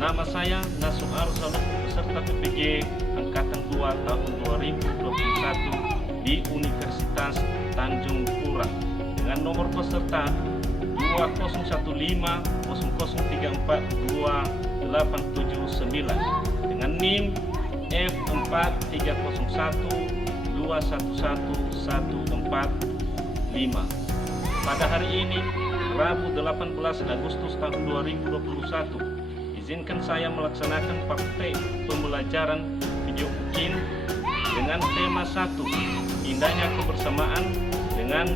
Nama saya Nasuh Arzal, peserta PPJ Angkatan 2 tahun 2021 di Universitas Tanjung Pura dengan nomor peserta 201030342879 dengan NIM F4301211145. Pada hari ini, Rabu 18 Agustus tahun 2021, izinkan saya melaksanakan praktek pembelajaran video ukin dengan tema 1, indahnya kebersamaan, dengan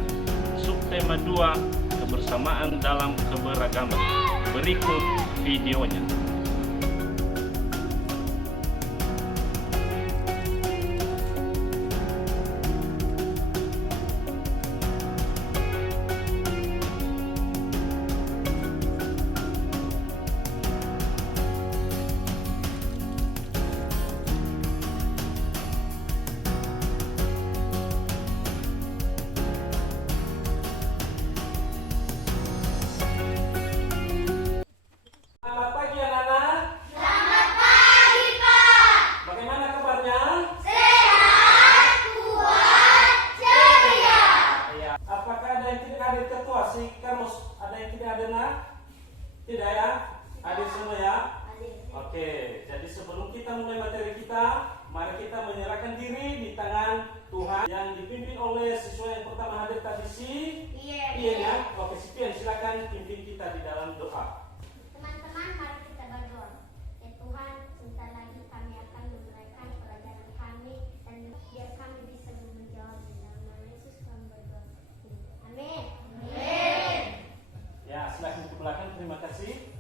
subtema 2, kebersamaan dalam keberagaman. Berikut videonya. Tidak ya? Hadir semua ya? Oke, jadi sebelum kita mulai materi kita, mari kita menyerahkan diri di tangan Tuhan yang dipimpin oleh siswa yang pertama hadir tadi, si Pian ya. Oke, si Pian silakan pimpin kita di dalam doa. Teman-teman, mari kita berdoa. Ya Tuhan, sebentar lagi kami akan memulaikan pelajaran kami dan biar kami bisa menjawab di dalam nama Yesus kami berdoa. Amin. Ya, silakan ke belakang. Terima kasih.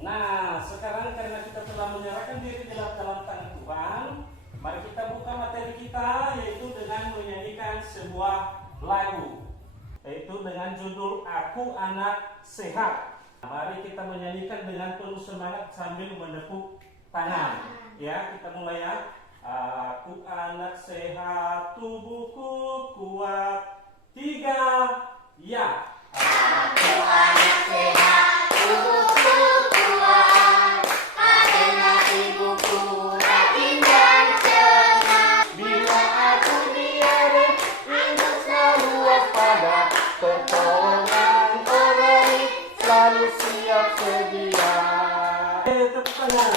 Nah, sekarang karena kita telah menyerahkan diri dalam tangan Tuhan, mari kita buka materi kita, yaitu dengan menyanyikan sebuah lagu, yaitu dengan judul Aku Anak Sehat. Mari kita menyanyikan dengan penuh semangat sambil menepuk tangan. Ya, kita mulai ya. Aku anak sehat, tubuhku kuat. 3, ya. Aku anak sehat, tubuhku kuat, karena ibuku rajin dan cermat. Bila aku diare, Ibu selalu waspada, pertolongan oleh selalu siap sedia. Tepuk tangan.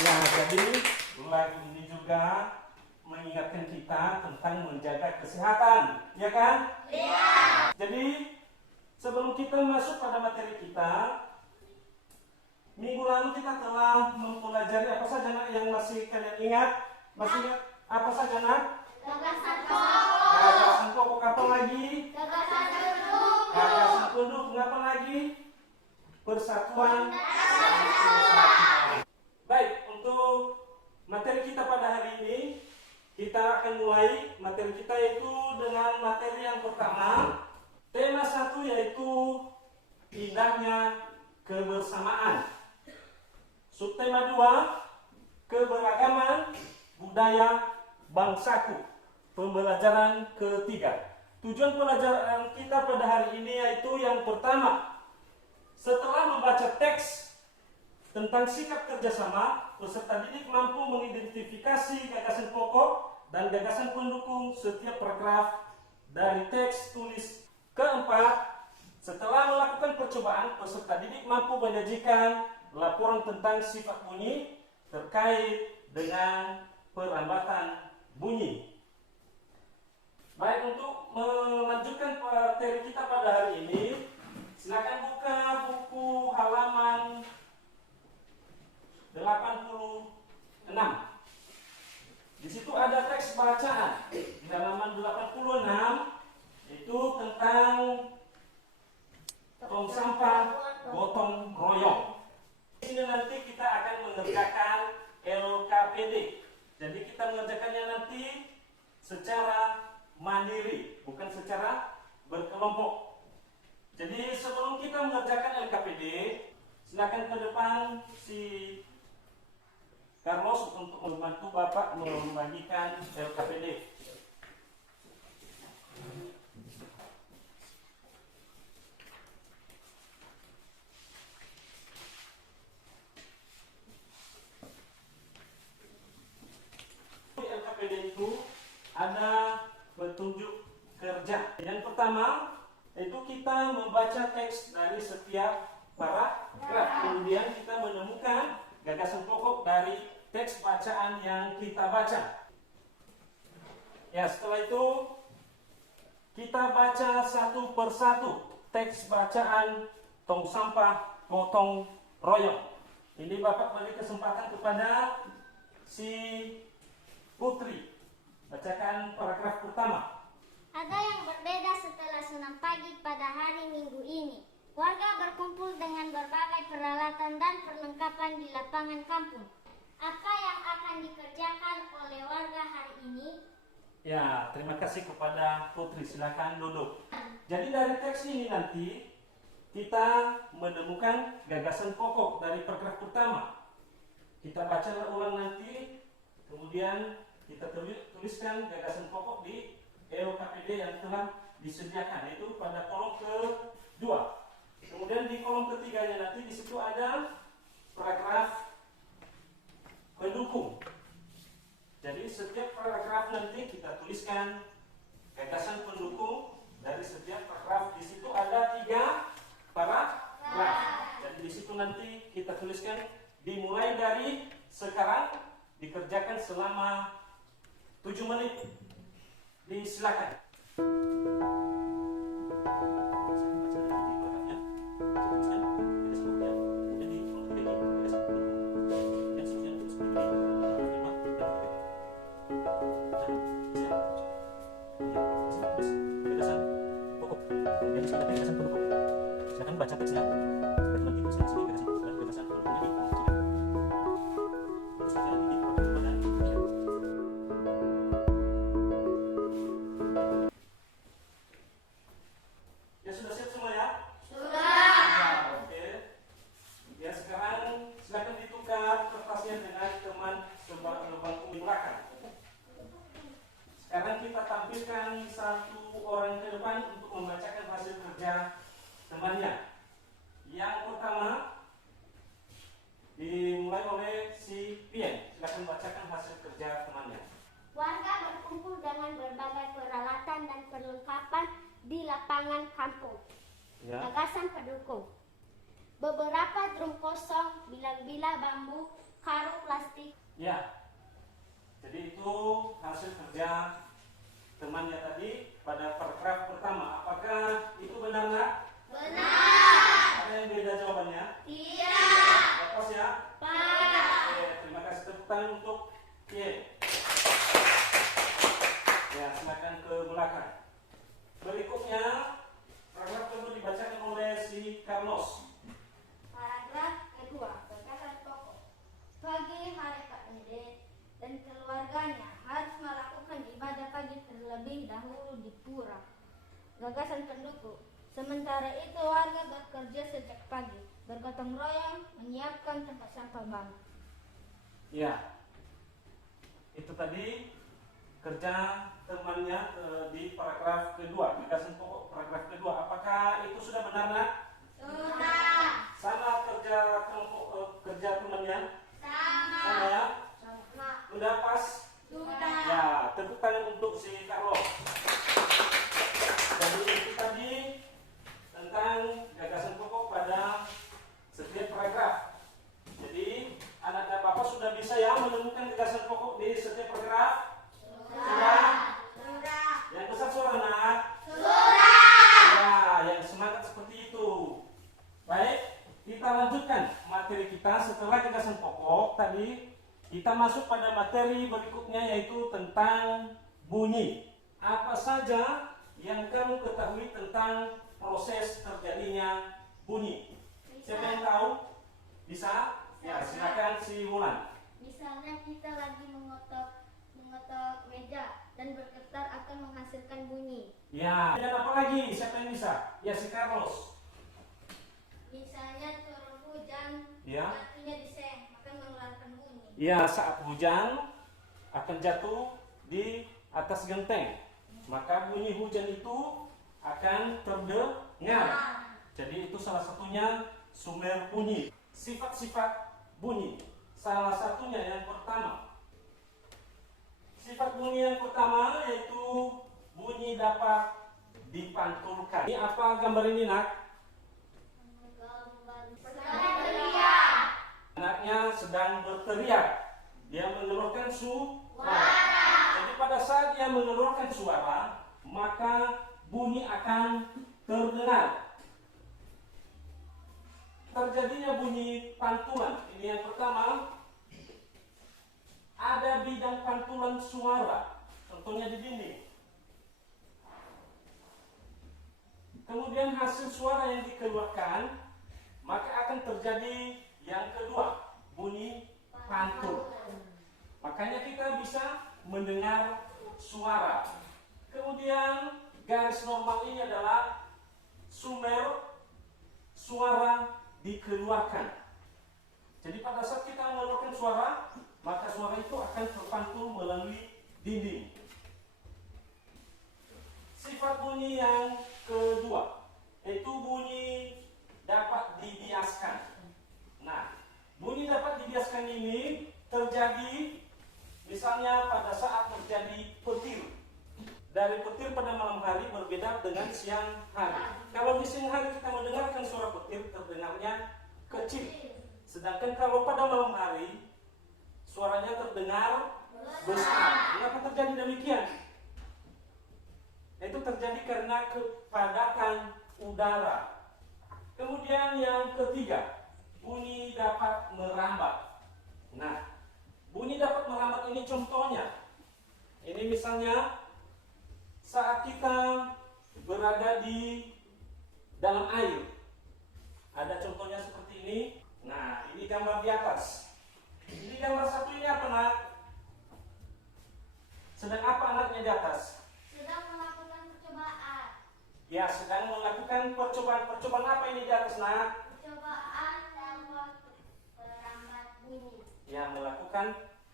Nah, jadi lagu ini juga mengingatkan kita tentang menjaga kesehatan, ya kan? Iya. Jadi sebelum kita masuk pada materi kita, minggu lalu kita telah mempelajari apa saja nak yang masih kalian ingat? Masih ingat apa saja nak? Gagasan pokok, Gagasan pokok apa lagi? gagasan penduduk, Gagasan penduduk apa lagi? Persatuan. Baik, untuk materi kita pada hari ini, kita akan mulai materi kita yaitu dengan materi yang pertama. Tema 1 yaitu indahnya kebersamaan. Subtema 2, keberagaman budaya bangsaku. Pembelajaran ketiga. Tujuan pelajaran kita pada hari ini yaitu yang pertama, setelah membaca teks tentang sikap kerjasama, peserta didik mampu mengidentifikasi gagasan pokok dan gagasan pendukung setiap paragraf dari teks tulis. Keempat, setelah melakukan percobaan, peserta didik mampu menyajikan laporan tentang sifat bunyi terkait dengan perlambatan bunyi. Baik, untuk melanjutkan materi kita pada hari ini, silakan buka buku halaman 86. Di situ ada teks bacaan di halaman 86. Itu tentang tong sampah gotong royong. Di sini nanti kita akan mengerjakan LKPD. Jadi kita mengerjakannya nanti secara mandiri, bukan secara berkelompok. Jadi sebelum kita mengerjakan LKPD, silakan ke depan si Carlos untuk membantu Bapak membagikan LKPD. LKPD itu ada petunjuk kerja. Yang pertama itu kita membaca teks dari setiap paragraf. Kemudian kita menemukan gagasan pokok dari teks bacaan yang kita baca. Ya, setelah itu kita baca satu persatu teks bacaan tong sampah gotong royong. Ini Bapak beri kesempatan kepada si Putri. Bacakan paragraf pertama. Ada yang berbeda setelah senam pagi pada hari Minggu ini. Warga berkumpul dengan berbagai peralatan dan perlengkapan di lapangan kampung. Apa yang akan dikerjakan oleh warga hari ini? Ya, terima kasih kepada Putri. Silakan duduk. Jadi dari teks ini nanti kita menemukan gagasan pokok dari paragraf pertama. Kita baca ulang nanti, kemudian kita tuliskan gagasan pokok di LKPD yang telah disediakan, itu pada kolom kedua. Kemudian di kolom ketiganya nanti di situ ada paragraf pendukung. Jadi setiap paragraf nanti kita tuliskan gagasan pendukung dari setiap paragraf. Di situ ada 3 paragraf. Jadi di situ nanti kita tuliskan dimulai dari sekarang, dikerjakan selama 7 menit. Silakan. Silakan baca teksnya. Nanti tuliskan di sini gagasan pendukungnya di kolom 3. Ya, sudah siap semua ya? Sudah. Oke. Ya, sekarang silakan ditukar kertasnya dengan teman sebangku di belakang. Sekarang kita tampilkan satu orang ke depan untuk membacakan hasil kerja temannya. Yang pertama dimulai oleh si Pien. Silakan bacakan hasil kerja temannya. Warga berkumpul dengan berbagai peralatan dan perlengkapan di lapangan kampung. Ya. Gagasan pendukung. Beberapa drum kosong, bilah-bilah bambu, karung plastik. Ya. Jadi itu hasil kerja temannya tadi pada paragraf pertama. Apakah itu benar nggak? Benar. Ada yang beda jawabannya? Tidak. Lepas ya? Pak. Oke, terima kasih, tepuk tangan untuk Pien. Ya, silakan ke belakang. Berikutnya paragraf kedua dibacakan oleh si Carlos. Paragraf kedua, gagasan pokok. Pagi hari Kak Dede dan keluarganya harus melakukan ibadah pagi terlebih dahulu di pura. Gagasan pendukung. Sementara itu warga bekerja sejak pagi, bergotong royong menyiapkan tempat sampah baru. Ya, itu tadi kerja temannya di paragraf kedua, gagasan pokok paragraf kedua. Apakah itu sudah benar nggak? Sudah. Sama kerja kelompok kerja temannya? Sama. Sama ya? Sama. Sudah pas? Sudah. Ya, tepuk tangan untuk si Carlos. Jadi itu tadi tentang gagasan pokok pada setiap paragraf. Jadi anak-anak Bapak sudah bisa ya menemukan gagasan pokok di setiap paragraf? Sudah? Sudah. Yang besar suara nak? Sudah. Ya, yang semangat seperti itu. Baik, kita lanjutkan materi kita. Setelah gagasan pokok tadi, kita masuk pada materi berikutnya, yaitu tentang bunyi. Apa saja yang kamu ketahui tentang proses terjadinya bunyi? Siapa yang tahu? Bisa? Ya, silakan si Wulan. Misalnya kita lagi mengotok meja dan bergetar akan menghasilkan bunyi. Ya, dan apa lagi? Siapa yang bisa? Ya, si Carlos. Misalnya turun hujan, Ya. artinya diseng akan mengeluarkan bunyi. Ya, saat hujan akan jatuh di atas genteng. Maka bunyi hujan itu akan terdengar. Jadi itu salah satunya sumber bunyi. Sifat-sifat bunyi. Salah satunya yang pertama. Sifat bunyi yang pertama yaitu bunyi dapat dipantulkan. Ini apa gambar ini, Nak? Anaknya sedang berteriak. Dia mengeluarkan suara. Jadi pada saat dia mengeluarkan suara, maka bunyi akan terdengar. Terjadinya bunyi pantulan. Ini yang pertama. Ada bidang pantulan suara. Contohnya di dinding. Kemudian hasil suara yang dikeluarkan, maka akan terjadi yang kedua, bunyi pantul. Makanya kita bisa mendengar suara. Kemudian garis normal ini adalah sumber suara dikeluarkan. Jadi pada saat kita mengeluarkan suara, maka suara itu akan terpantul melalui dinding. Sifat bunyi yang kedua, yaitu bunyi dapat dibiaskan. Nah, bunyi dapat dibiaskan ini terjadi misalnya pada saat terjadi petir. Dari petir pada malam hari berbeda dengan siang hari. Kalau di siang hari kita mendengarkan suara petir, terdengarnya kecil. Sedangkan kalau pada malam hari suaranya terdengar besar. Kenapa terjadi demikian? Itu terjadi karena kepadatan udara. Kemudian yang ketiga, bunyi dapat merambat. Nah, bunyi dapat merambat ini contohnya. Ini misalnya saat kita berada di dalam air. Ada contohnya seperti ini. Nah, ini gambar di atas. Ini gambar satu ini apa, Nak? Sedang apa anaknya di atas? Sedang melakukan percobaan. Ya, sedang melakukan percobaan. Percobaan apa ini di atas, Nak? Percobaan telepon perambat bunyi. Ya, melakukan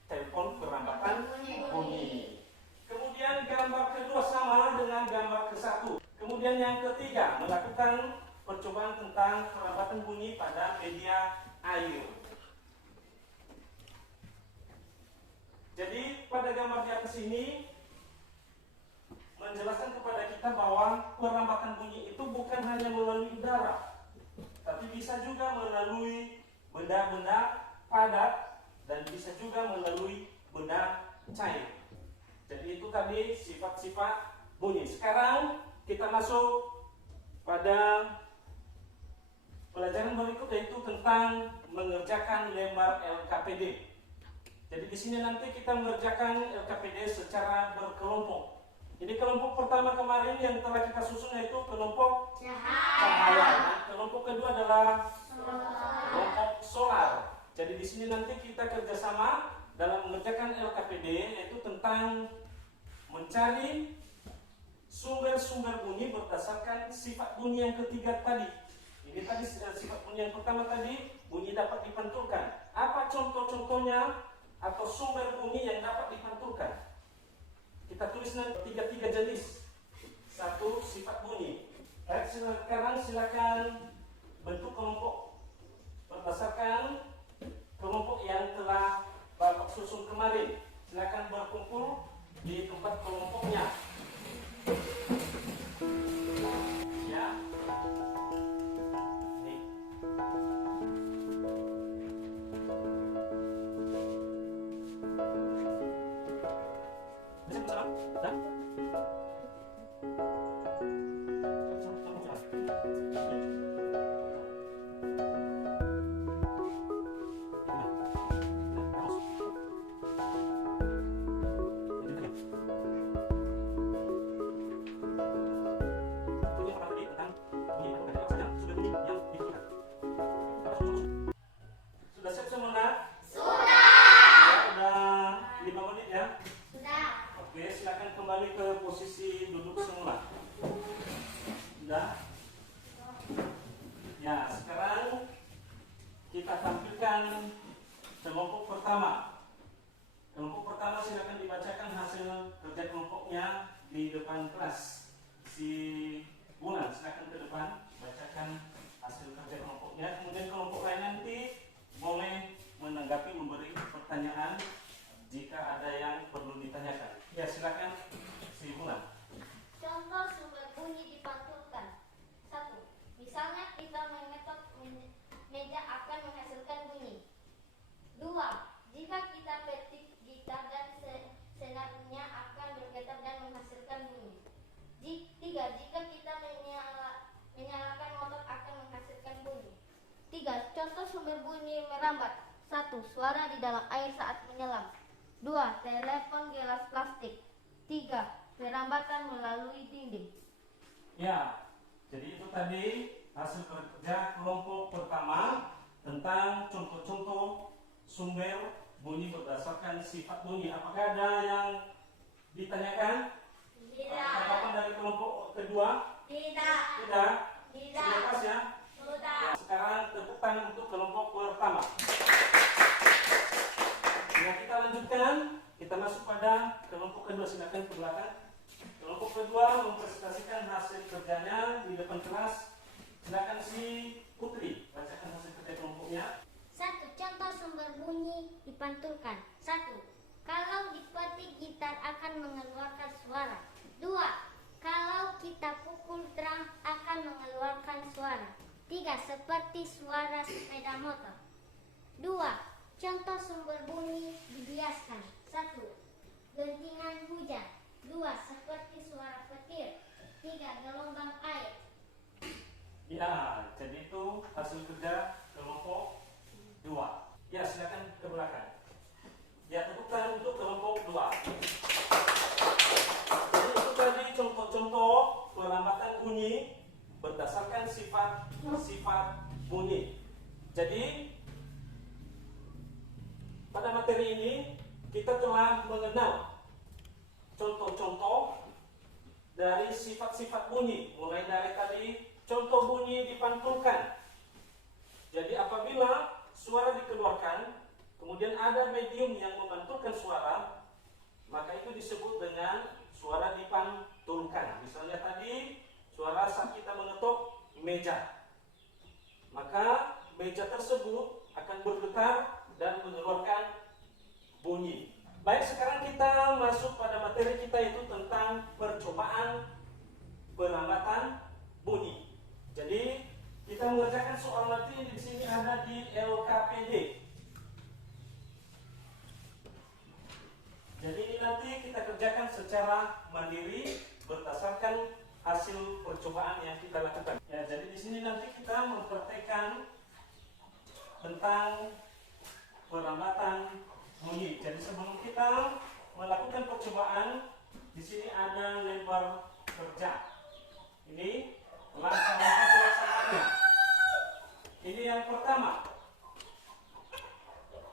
telepon perambatan bunyi. Kemudian gambar kedua sama dengan gambar ke satu. Kemudian yang ketiga, melakukan percobaan tentang perambatan bunyi pada media air. Jadi pada gambar di atas ini menjelaskan kepada kita bahwa perambatan bunyi itu bukan hanya melalui udara, tapi bisa juga melalui benda-benda padat dan bisa juga melalui benda cair. Jadi itu tadi sifat-sifat bunyi. Sekarang kita masuk pada pelajaran berikut, yaitu tentang mengerjakan lembar LKPD. Jadi di sini nanti kita mengerjakan LKPD secara berkelompok. Jadi kelompok pertama kemarin yang telah kita susun yaitu kelompok cahaya. Nah, kelompok kedua adalah kelompok solar. Jadi di sini nanti kita kerjasama dalam mengerjakan LKPD, yaitu tentang mencari sumber-sumber bunyi berdasarkan sifat bunyi yang ketiga tadi. Ini tadi sifat bunyi yang pertama tadi, bunyi dapat dipantulkan. Apa contoh-contohnya atau sumber bunyi yang dapat dipantulkan? Kita tulis nanti tiga jenis. Satu, sifat bunyi. Baik, sekarang silakan bentuk kelompok berdasarkan kelompok yang telah Bapak susun kemarin. Silakan berkumpul di tempat kelompoknya. Ya. Nih. Sudah siap semua? Sudah. Udah 5 menit ya? Oke, silakan kembali ke posisi duduk semula. Sudah? Ya, sekarang kita tampilkan kelompok pertama. kerjanya di depan kelas. Si Bulan, silakan ke depan, bacakan hasil kerja kelompoknya. Kemudian kelompok lain nanti boleh menanggapi, memberi pertanyaan jika ada yang perlu ditanyakan. Ya, silakan si Bulan. Contoh sumber bunyi dipantulkan. 1. Misalnya kita mengetok meja akan menghasilkan bunyi. 2. Jika kita petik gitar dan senarnya akan bergetar dan menghasilkan bunyi. 3. Jika kita menyalakan motor akan menghasilkan bunyi. 3. Contoh sumber bunyi merambat. 1. Suara di dalam air saat menyelam. 2. Telepon gelas plastik. 3. Perambatan melalui dinding. Ya, jadi itu tadi hasil kerja kelompok pertama tentang contoh-contoh sumber bunyi berdasarkan sifat bunyi. Apakah ada yang ditanyakan? Tanggapan dari kelompok kedua? Tidak. Tidak? Tidak. Lepas ya? Sudah. Ya, sekarang tepuk tangan untuk kelompok pertama. Ya, kita lanjutkan. Kita masuk pada kelompok kedua. Silakan ke belakang. Kelompok kedua mempresentasikan hasil kerjanya di depan kelas. Silakan si Putri bacakan hasil kerja kelompoknya. 1. Contoh sumber bunyi dipantulkan. 1. Kalau dipetik gitar akan mengeluarkan suara. 2. Kalau kita pukul drum akan mengeluarkan suara. 3. Seperti suara sepeda motor. 2. Contoh sumber bunyi dibiaskan. 1. Gentingan hujan. 2. Seperti suara petir. 3. Gelombang air. Ya, jadi itu hasil kerja kelompok 2. Ya, silakan ke belakang. Ya, tepuk tangan untuk kelompok 2. Jadi itu tadi contoh-contoh perlambatan bunyi berdasarkan sifat bunyi. Jadi pada materi ini kita telah mengenal contoh-contoh dari sifat-sifat bunyi, mulai dari tadi contoh bunyi dipantulkan. Jadi apabila suara dikeluarkan, kemudian ada medium yang memantulkan suara, maka itu disebut dengan suara dipantulkan. Misalnya tadi suara saat kita mengetuk meja, maka meja tersebut akan bergetar dan mengeluarkan bunyi. Baik, sekarang kita masuk pada materi kita, yaitu tentang percobaan perlambatan bunyi. Jadi kita mengerjakan soal nanti di sini ada di LKPD. Jadi ini nanti kita kerjakan secara mandiri berdasarkan hasil percobaan yang kita lakukan. Ya, jadi di sini nanti kita mempraktekkan tentang perlambatan bunyi. Jadi sebelum kita melakukan percobaan, di sini ada lembar kerja. Ini langkah-langkah pelaksanaannya. Ini yang pertama.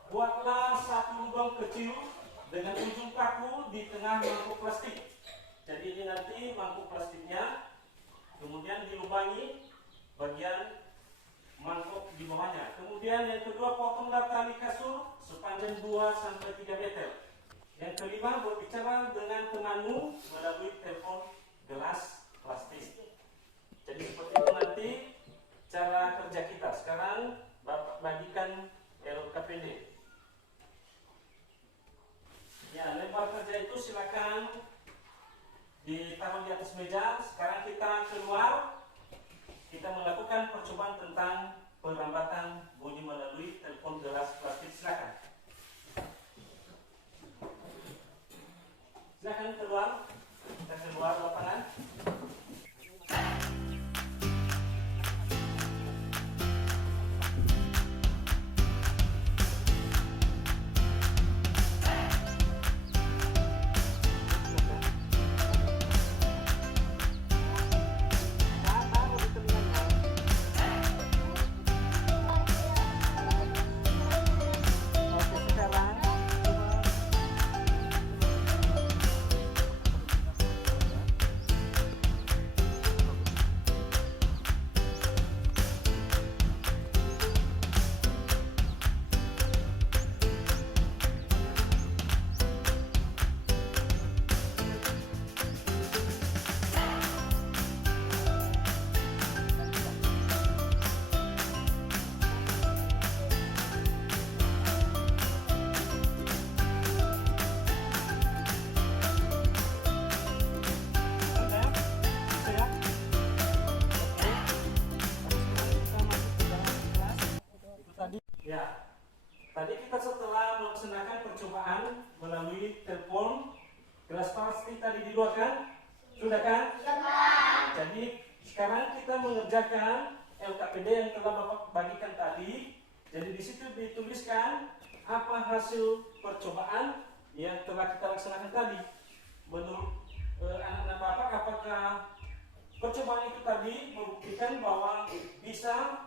Buatlah satu lubang kecil dengan ujung paku di tengah mangkuk plastik. Jadi ini nanti mangkuk plastiknya, kemudian dilubangi bagian mangkuk di bawahnya. Kemudian yang kedua, potonglah tali kasur sepanjang 2-3 meter. Yang kelima, berbicara dengan temanmu melalui telepon gelas plastik. Jadi seperti itu nanti cara kerja kita. Sekarang Bapak bagikan LKPD. Ya, lembar kerja itu silakan ditaruh di atas meja. Sekarang kita keluar. Kita melakukan percobaan tentang perlambatan bunyi melalui telepon gelas plastik. Silakan. Silakan keluar. Kita keluar lapangan. Ya, tadi kita setelah melaksanakan percobaan melalui telepon, kelas pasti tadi di luar kan? Sudah kan? Jadi sekarang kita mengerjakan LKPD yang telah Bapak bagikan tadi. Jadi di situ dituliskan apa hasil percobaan yang telah kita laksanakan tadi. Menurut anak-anak Bapak, apakah percobaan itu tadi membuktikan bahwa bisa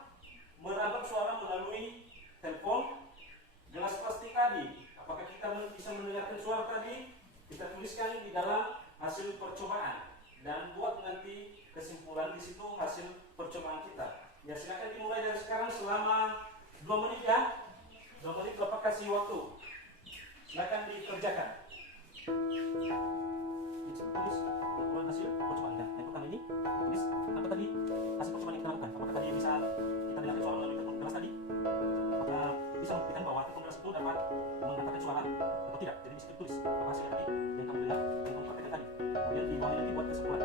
merambat suara melalui telepon, gelas plastik tadi? Apakah kita bisa mendengarkan suara tadi? Kita tuliskan di dalam hasil percobaan dan buat nanti kesimpulan di situ hasil percobaan kita. Ya, silakan dimulai dari sekarang selama 2 menit ya. 2 menit Bapak kasih waktu. Silakan dikerjakan. Tulis hasil percobaan. Yang pertama ini tulis apa tadi hasil percobaan yang kita lakukan. Apakah tadi bisa kita dengarkan suara melalui telepon kelas tadi? Apakah bisa membuktikan bahwa telepon kelas itu dapat mengantarkan suara atau tidak? Jadi di situ tulis apa hasil tadi yang kamu dengar dan kamu praktekkan tadi. Kemudian di bawahnya nanti buat kesimpulan.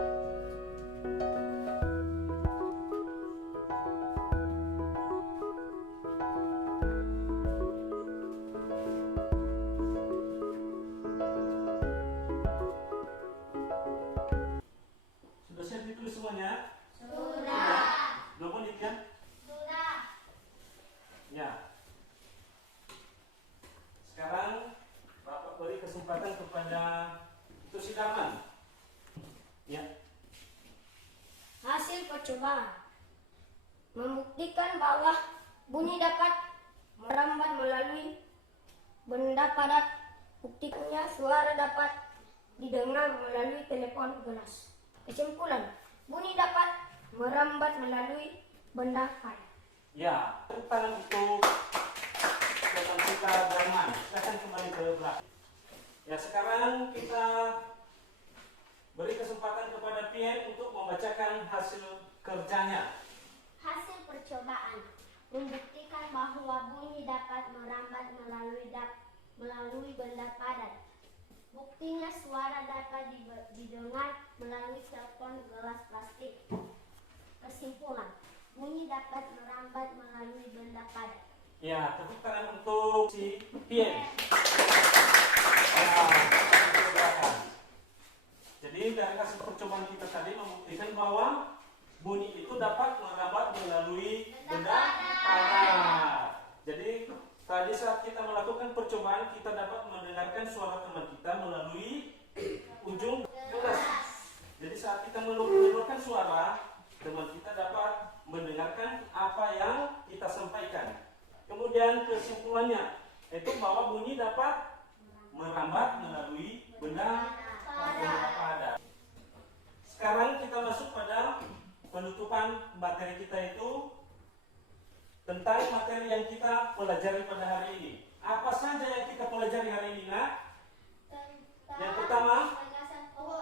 Sudah siap ditulis semuanya? Sudah. Belum menit kan? Sudah. Ya. Sekarang Bapak beri kesempatan kepada Susidarman. Ya. Hasil percobaan membuktikan bahwa bunyi dapat merambat melalui benda padat. Buktinya suara dapat didengar melalui telepon gelas. Kesimpulan, bunyi dapat merambat melalui benda padat. Ya, tepuk tangan untuk rekan kita Darman. Silakan kembali ke belakang. Ya, sekarang kita beri kesempatan kepada Pien untuk membacakan hasil kerjanya. Hasil percobaan membuktikan bahwa bunyi dapat merambat melalui benda padat. Buktinya suara dapat didengar melalui telepon gelas plastik. Kesimpulan, bunyi dapat merambat melalui benda padat. Ya, tepuk tangan untuk si Pien. Jadi dari hasil percobaan kita tadi membuktikan bahwa bunyi itu dapat merambat melalui benda padat. Jadi tadi saat kita melakukan percobaan kita dapat mendengarkan suara teman kita melalui ujung gelas. Jadi saat kita mengeluarkan suara, teman kita dapat mendengarkan apa yang kita sampaikan. Kemudian kesimpulannya itu bahwa bunyi dapat merambat melalui benda padat. Sekarang kita masuk pada penutupan materi kita itu tentang materi yang kita pelajari pada hari ini. Apa saja yang kita pelajari hari ini, Nak? Yang pertama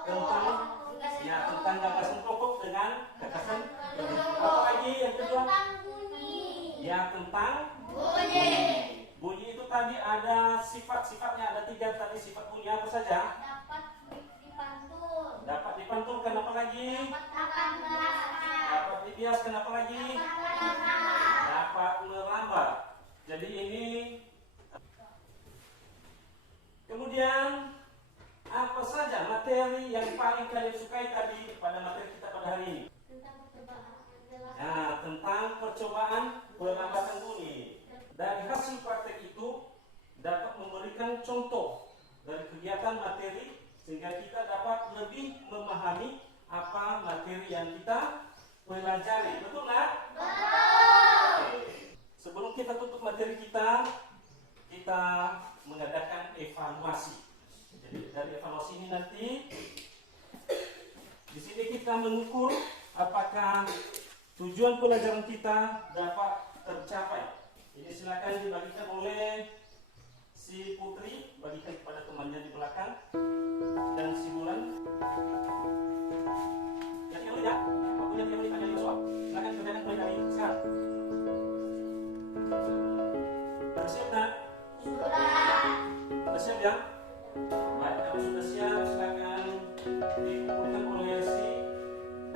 tentang gagasan pokok dengan gagasan berikut. Apa lagi yang kedua? Ya, tentang bunyi. Bunyi itu tadi ada sifat-sifatnya, ada 3 tadi sifat bunyi apa saja? Dapat dipantulkan, apa lagi? Dapat dibiaskan, apa lagi? Dapat merambat. Jadi ini. Kemudian apa saja materi yang paling kalian sukai tadi pada materi kita pada hari ini? Nah, tentang percobaan perambatan bunyi. Dari hasil praktek itu dapat memberikan contoh dari kegiatan materi sehingga kita dapat lebih memahami apa materi yang kita pelajari. Betul nggak? Betul. Sebelum kita tutup materi kita mengadakan evaluasi. Jadi dari evaluasi ini nanti di sini kita mengukur apakah tujuan pelajaran kita dapat tercapai. Ini silakan dibagikan oleh si Putri, bagikan kepada temannya di belakang, dan si Bulan. Yang yang tidak, waktunya 3 menit hanya soal. Silakan kerjakan mulai dari sekarang. Sudah siap, Nak? Sudah siap ya? Baik, kalau sudah siap, silakan dikumpulkan oleh si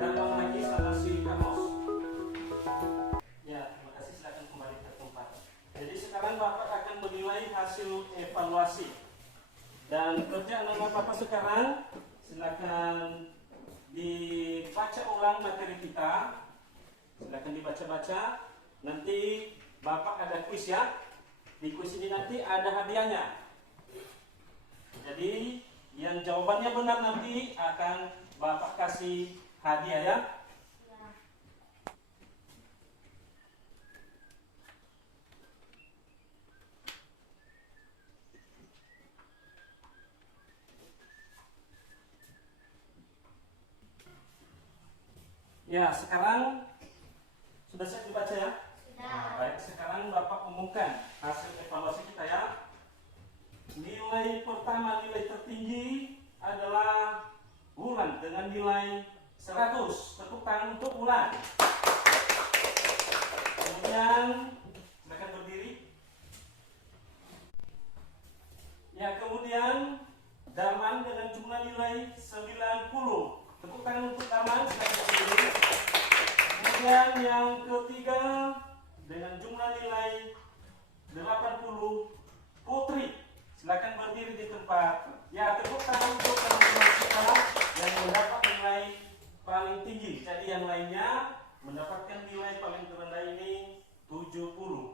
Darman lagi sama si Kamos. Ya, terima kasih. Silakan kembali ke tempat. Jadi sekarang Bapak akan menilai hasil evaluasi. Dan kerjaan anak Bapak sekarang, silakan dibaca ulang materi kita. Silakan dibaca-baca. Nanti Bapak ada kuis ya. Di kuis ini nanti ada hadiahnya. Jadi yang jawabannya benar nanti akan Bapak kasih hadiah ya. Ya, sekarang sudah siap dibaca ya? Sudah. Baik, sekarang Bapak umumkan hasil evaluasi kita ya. Nilai pertama, nilai tertinggi adalah Wulan dengan nilai 100. Tepuk tangan untuk Wulan. Kemudian, silakan berdiri. Ya, kemudian Darman dengan jumlah nilai 90. Tepuk tangan untuk Darman, silakan berdiri. Kemudian yang ketiga dengan jumlah nilai 80, Putri. Silakan berdiri di tempat. Ya, tepuk tangan untuk teman-teman kita yang mendapat nilai paling tinggi. Jadi yang lainnya mendapatkan nilai paling terendah ini 70.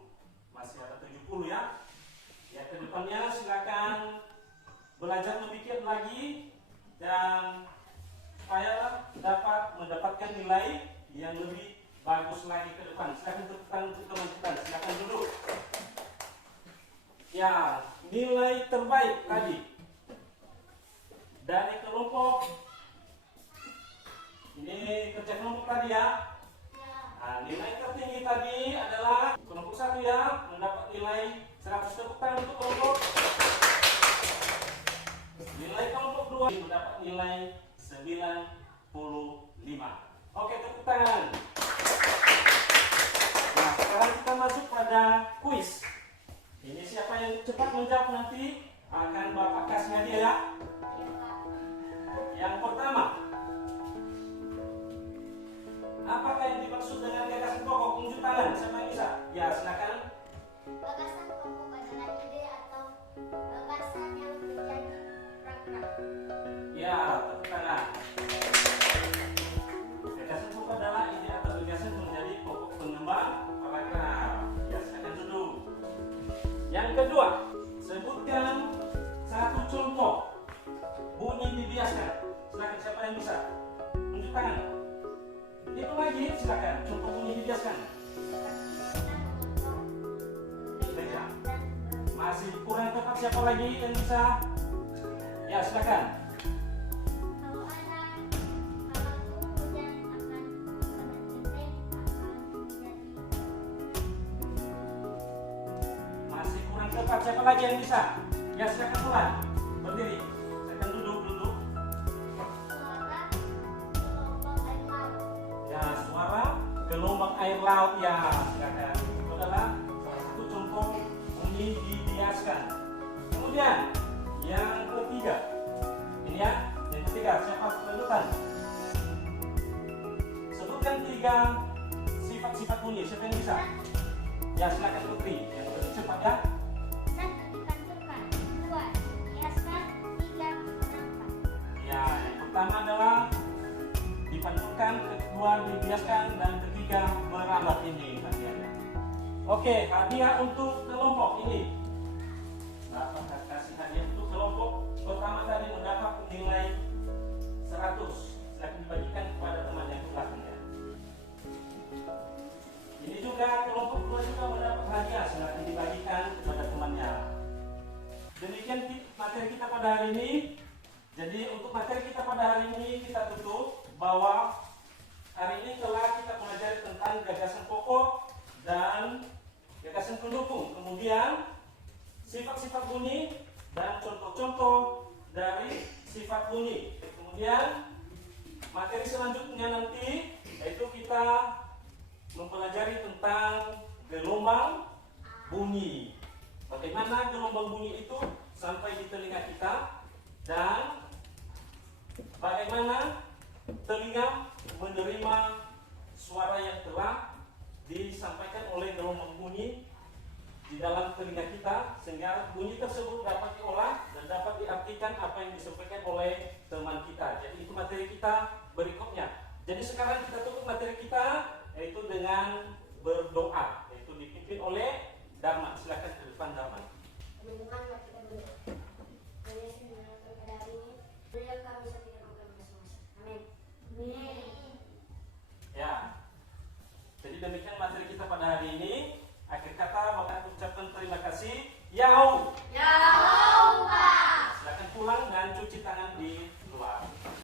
Masih ada 70 ya. Ya, kedepannya silakan belajar lebih giat lagi dan supaya dapat mendapatkan nilai yang lebih bagus lagi ke depan. Silakan tepuk tangan untuk teman-teman. Silakan duduk. Ya, nilai terbaik tadi dari kelompok ini kerja kelompok tadi ya. Nah, nilai tertinggi tadi adalah kelompok 1 ya, mendapat nilai 100. Tepuk tangan untuk kelompok. Nilai kelompok 2 mendapat nilai 95. Oke, tepuk tangan. Nah, sekarang kita masuk pada kuis. Ini siapa yang cepat menjawab nanti akan Bapak kasih hadiah ya. Yang pertama, apakah yang dimaksud dengan gagasan pokok? Unjuk tangan, siapa yang bisa? Ya, silakan. Gagasan pokok adalah ide atau gagasan yang menjadi program. Ya, tepuk tangan. Gagasan pokok adalah ide atau gagasan menjadi pokok pengembang paragraf. Ya, silakan duduk. Yang kedua, sebutkan satu contoh bunyi dibiaskan. Silakan, siapa yang bisa? Unjuk tangan. Itu lagi, silakan. Contoh bunyi dibiaskan. Beja. Masih kurang tepat, siapa lagi yang bisa? Ya, silakan. Kalau hujan akan genteng akan menjadi. Masih kurang tepat, siapa lagi yang bisa? Ya, silakan mulai. Berdiri. Silakan duduk. Suara gelombang air laut. Ya, suara gelombang air laut. Ya, silakan. Itu adalah salah satu contoh bunyi dibiaskan. Kemudian yang ketiga, ini ya, yang ketiga siapa kedudukan? Sebutkan 3 sifat-sifat bunyi. Siapa yang bisa? Ya, silakan Putri. Yang lebih cepat ya. 1. Dipantulkan. 2. Dihiaskan. 3. Menangkap. Ya, yang pertama adalah dipantulkan, kedua dibiaskan, dan ketiga merambat ini hadiahnya. Oke, hadiah untuk kelompok ini. Bapak kasih hadiah untuk kelompok pertama tadi mendapat nilai 100. Silakan dibagikan kepada teman yang belakangnya. Ini juga kelompok kedua juga mendapat hadiah. Silakan dibagikan kepada temannya. Demikian materi kita pada hari ini. Jadi untuk materi kita pada hari ini kita tutup bahwa hari ini telah kita pelajari tentang gagasan pokok dan gagasan pendukung. Kemudian sifat-sifat bunyi dan contoh-contoh dari sifat bunyi. Kemudian materi selanjutnya nanti yaitu kita mempelajari tentang gelombang bunyi. Bagaimana gelombang bunyi itu sampai di telinga kita dan bagaimana telinga menerima suara yang telah disampaikan oleh gelombang bunyi di dalam telinga kita sehingga bunyi tersebut dapat diolah dan dapat diartikan apa yang disampaikan oleh teman kita. Jadi itu materi kita berikutnya. Jadi sekarang kita tutup materi kita yaitu dengan berdoa, yaitu dipimpin oleh Darman. Silakan ke depan Darman. Tuhan, mari kita berdoa. Tuhan Yesus menyenangkan pada hari ini. Berilah kami satu yang akan masing-masing. Amin. Amin. Ya. Jadi demikian materi kita pada hari ini. Akhir kata Bapak ucapkan terima kasih. Yahoo. Yahoo. Silakan pulang dan cuci tangan di